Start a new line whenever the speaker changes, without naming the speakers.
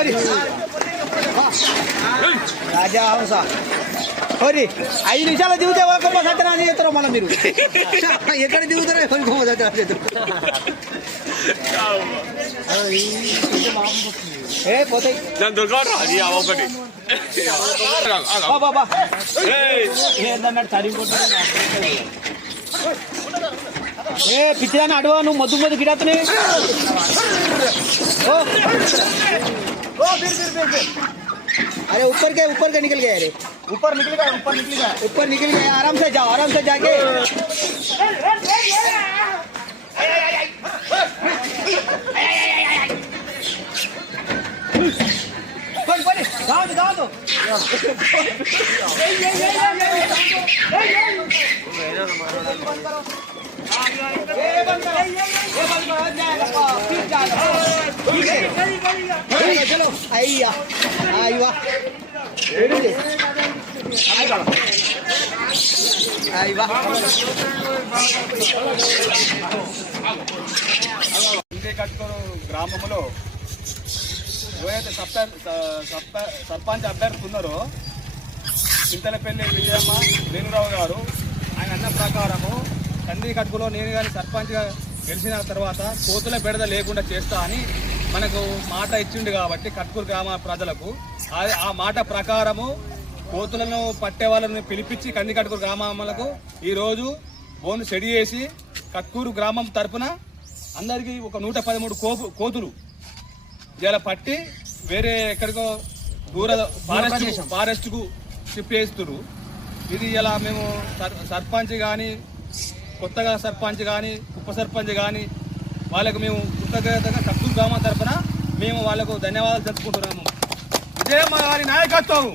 మరి రాజా హంస మరి ఐదు నిమిషాలు దిగుతే కొమ్మ సత్యనారాయణ చేస్తారు మళ్ళీ మీరు. ఎక్కడ దిగుతారో కొమ్మ సత్యనారాయణ చేస్తారు. ఏ పోతాయి.
నన్ను దొరకరా? అది ఒకటి.
బా, బా, బా.
ఏయ్,
ఏ పిచ్చిదాన్ని అడవా నువ్వు మొద్దు మొద్దు గిడతనే अरे ऊपर के ऊपर के निकल गए अरे।
ऊपर निकल गया ऊपर निकल गया।
ऊपर निकल गए आराम से जाओ आराम से जाके। बंद दो दो ये बंद करो। ये बंद करो। जाएगा फिर जाएगा चलो चलो आइया आई वाह आई वाह
ఇంకే కట్టుకోరు గ్రామంలో ఎవరైతే సప్త సప్త సర్పంచ్ అభ్యర్థి ఉన్నారో చింతలపల్లి విజయమ్మ వేణురావు గారు ఆయన అన్న ప్రకారము కంది కట్టుకులో నేను కానీ సర్పంచ్గా గెలిచిన తర్వాత కోతుల బెడద లేకుండా చేస్తా అని మనకు మాట ఇచ్చిండు కాబట్టి కట్కూరు గ్రామ ప్రజలకు ఆ- మాట ప్రకారము కోతులను పట్టే వాళ్ళని పిలిపించి కంది కట్కూరు గ్రామాలకు ఈరోజు బోను సెడి చేసి కట్కూరు గ్రామం తరపున అందరికీ ఒక నూట పదమూడు కోపు కోతులు ఇలా పట్టి వేరే ఎక్కడికో దూర ఫారెస్ట్ ఫారెస్ట్కు షిఫ్ట్ చేస్తున్నారు ఇది ఇలా మేము సర్- సర్పంచ్ కానీ కొత్తగా సర్పంచ్ కానీ ఉప సర్పంచ్ కానీ వాళ్ళకు మేము కృతజ్ఞతగా కత్తూరు గ్రామ తరపున మేము వాళ్ళకు ధన్యవాదాలు తెలుపుకుంటున్నాము. మా వారి నాయకత్వం.